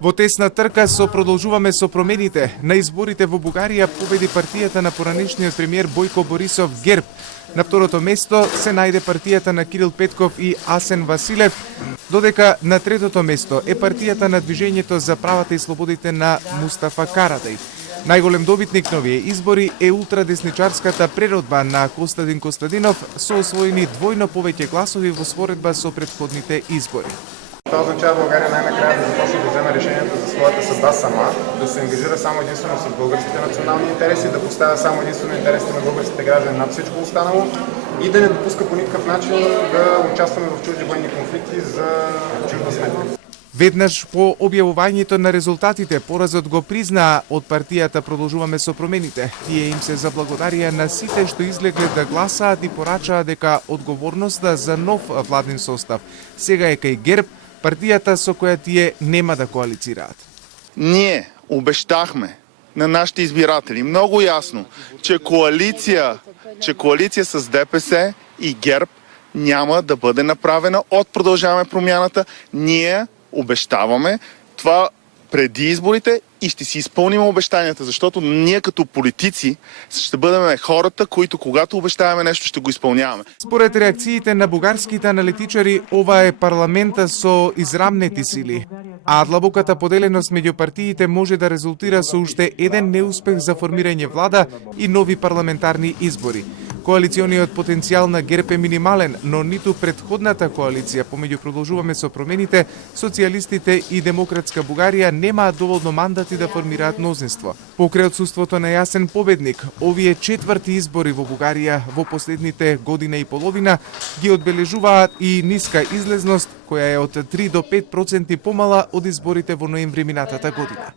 Во тесна трка со продолжуваме со промените. На изборите во Бугарија победи партијата на поранешниот премиер Бојко Борисов ГЕРБ. На второто место се најде партијата на Кирил Петков и Асен Василев, додека на третото место е партијата на Движењето за правата и слободите на Мустафа Карадај. Најголем добитник на овие избори е ултрадесничарската преродба на Костадин Костадинов со освоени двојно повеќе гласови во споредба со претходните избори. Това означава България най-накрая да започне да вземе решението за своята съдба сама, да се ангажира само единствено с българските национални интереси, да поставя само единствено интересите на българските граждани над всичко останало и да не допуска по никакъв начин да участваме в чужди военни конфликти за чужда сметка. Веднаш по објавувањето на резултатите, поразот го признаа од партијата Продолжуваме со промените. Тие им се заблагодарија на сите што излегле да гласаат и порачаа дека одговорноста за нов владен состав сега е кај ГЕРБ, партијата со која тие нема да коалицираат. Ние обещахме на нашите избиратели много ясно, че коалиция с ДПС и ГЕРБ няма да бъде направена от Продължаваме промяната. Ние обещаваме това преди изборите и ще си изпълним обещанията, защото ние като политици ще бъдем хората, които когато обещаваме нещо, ще го изпълняваме. Според реакциите на бугарските аналитичари, ова е парламента со израмнети сили, а длабоката поделеност меѓу партиите може да резултира со уште еден неуспех за формирање влада и нови парламентарни избори. Коалициониот потенцијал на ГЕРБ е минимален, но ниту претходната коалиција помеѓу Продолжуваме со промените, социјалистите и Демократска Бугарија немаат доволно мандати да формираат мнозинство. Покрај отсуството на јасен победник, овие четврти избори во Бугарија во последните година и половина ги одбележуваат и ниска излезност, која е од 3 до 5% помала од изборите во ноември минатата година.